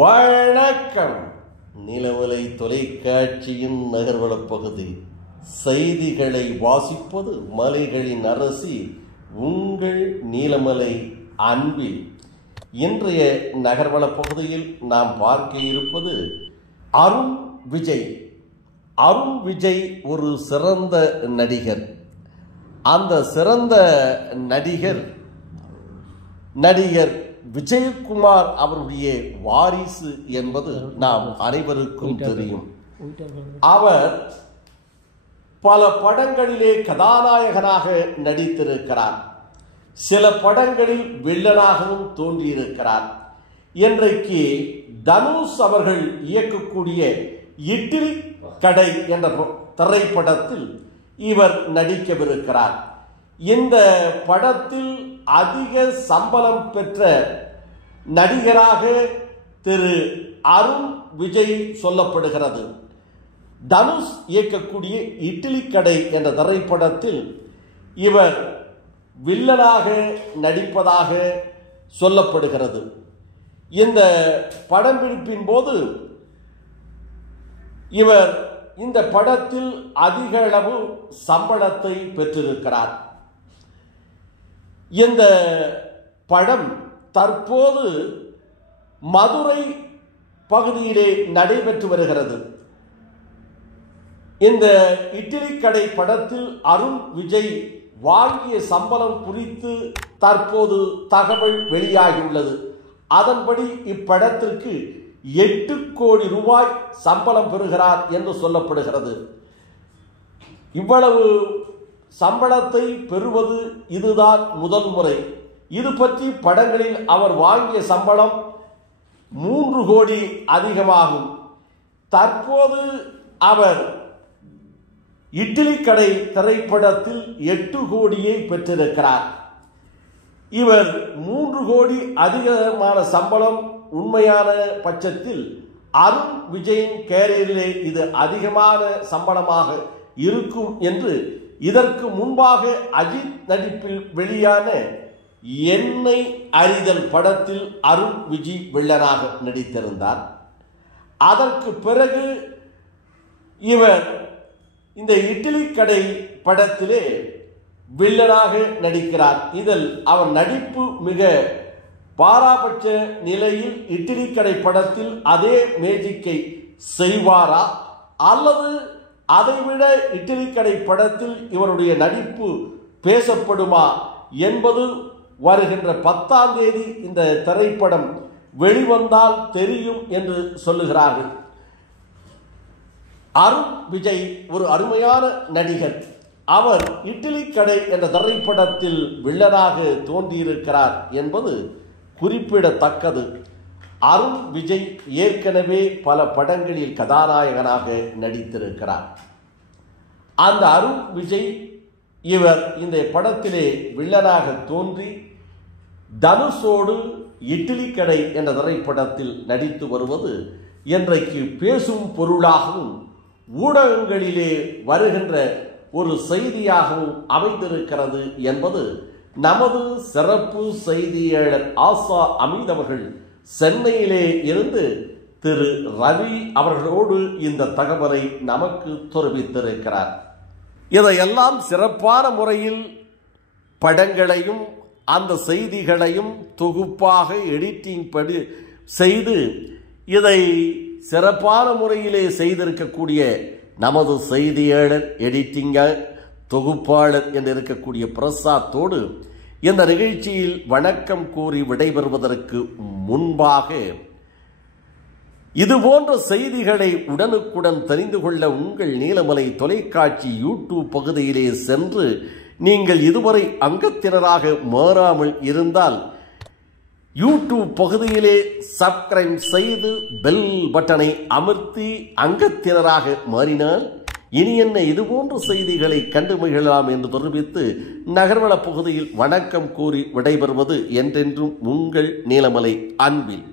வணக்கம். நிலவலை தொலைக்காட்சியின் நகர்வளப் பகுதி செய்திகளை வாசிப்பது மலைகளின் அரசி உங்கள் நீலமலை அன்பில். இன்றைய நகர்வளப் பகுதியில் நாம் பார்க்க இருப்பது அருண் விஜய். அருண் விஜய் ஒரு சிறந்த நடிகர். அந்த சிறந்த நடிகர் விஜயகுமார் அவருடைய வாரிசு என்பது நாம் அனைவருக்கும் தெரியும். அவர் பல படங்களிலே கதாநாயகனாக நடித்திருக்கிறார். சில படங்களில் வில்லனாகவும் தோன்றியிருக்கிறார். இன்றைக்கு தனுஷ் அவர்கள் இயக்கக்கூடிய இட்லி கடை என்ற திரைப்படத்தில் இவர் நடிக்கவிருக்கிறார். இந்த படத்தில் அதிக சம்பளம் பெற்ற நடிகராக திரு அருண் விஜய் சொல்லப்படுகிறது. தனுஷ் இயக்கக்கூடிய இட்லி கடை என்ற திரைப்படத்தில் இவர் வில்லனாக நடிப்பதாக சொல்லப்படுகிறது. இந்த படப்பிடிப்பின் போது இவர் இந்த படத்தில் அதிக அளவு சம்பளத்தை பெற்றிருக்கிறார். இந்த படம் தற்போது மதுரை பகுதியிலே நடைபெற்று வருகிறது. இந்த இட்லி கடை படத்தில் அருண் விஜய் வாங்கிய சம்பளம் குறித்து தற்போது தகவல் வெளியாகியுள்ளது. அதன்படி இப்படத்திற்கு 8 கோடி ரூபாய் சம்பளம் பெறுகிறார் என்று சொல்லப்படுகிறது. இவ்வளவு சம்பளத்தை பெறுவது இதுதான் முதல் முறை. இது பற்றி படங்களில் அவர் வாங்கிய சம்பளம் 3 கோடி அதிகமாகும். தற்போது அவர் இட்லி கடை திரைப்படத்தில் 8 கோடியை பெற்றிருக்கிறார். இவர் 3 கோடி அதிகமான சம்பளம் உண்மையான பட்சத்தில் அருண் விஜயின் கேரியரிலே இது அதிகமான சம்பளமாக இருக்கும் என்று இதற்கு முன்பாக அஜித் நடிப்பில் வெளியான என்னை அறிதல் படத்தில் அருண் விஜய் வில்லனாக நடித்திருந்தார். அதற்கு பிறகு இவர் இந்த இட்லி கடை படத்திலே வில்லனாக நடிக்கிறார். இதில் அவர் நடிப்பு மிக பாராபட்ச நிலையில் இட்லி கடை படத்தில் அதே மேஜிக்கை செய்வாரா அல்லது அதைவிட இட்லி கடை படத்தில் இவருடைய நடிப்பு பேசப்படுமா என்பது வருகின்ற 10ஆம் தேதி இந்த திரைப்படம் வெளிவந்தால் தெரியும் என்று சொல்லுகிறார்கள். அருண் விஜய் ஒரு அருமையான நடிகர். அவர் இட்லி கடை என்ற திரைப்படத்தில் வில்லனாக தோன்றியிருக்கிறார் என்பது குறிப்பிடத்தக்கது. அருண் விஜய் ஏற்கனவே பல படங்களில் கதாநாயகனாக நடித்திருக்கிறார். அந்த அருண் விஜய் இவர் இந்த படத்திலே வில்லனாக தோன்றி தனுஷோடு இட்லி கடை என்ற திரைப்படத்தில் நடித்து வருவது இன்றைக்கு பேசும் பொருளாகவும் ஊடகங்களிலே வருகின்ற ஒரு செய்தியாகவும் அமைந்திருக்கிறது என்பது நமது சிறப்பு செய்தியாளர் ஆசா அமீத் அவர்கள் சென்னையிலே இருந்து திரு ரவி அவர்களோடு இந்த தகவலை நமக்கு தெரிவித்திருக்கிறார். இதையெல்லாம் சிறப்பான முறையில் படங்களையும் அந்த செய்திகளையும் தொகுப்பாக எடிட்டிங் செய்து இதை சிறப்பான முறையிலே செய்திருக்கக்கூடிய நமது செய்தியாளர் எடிட்டிங்கர் தொகுப்பாளர் என்று இருக்கக்கூடிய பிரசாத்தோடு இந்த நிகழ்ச்சியில் வணக்கம் கூறி விடைபெறுவதற்கு முன்பாக இதுபோன்ற செய்திகளை உடனுக்குடன் தெரிந்து கொள்ள உங்கள் நீலமலை தொலைக்காட்சி யூடியூப் பகுதியிலே சென்று நீங்கள் இதுவரை அங்கத்தினராக மாறாமல் இருந்தால் யூடியூப் பகுதியிலே சப்ஸ்கிரைப் செய்து பெல் பட்டனை அமர்த்தி அங்கத்தினராக மாறினால் இனி என்ன இதுபோன்ற செய்திகளை கண்டு மகிழலாம் என்று தெரிவித்து நகர்வளப் பகுதியில் வணக்கம் கூறி விடைபெறுவது என்றென்றும் உங்கள் நீலமலை அன்பில்.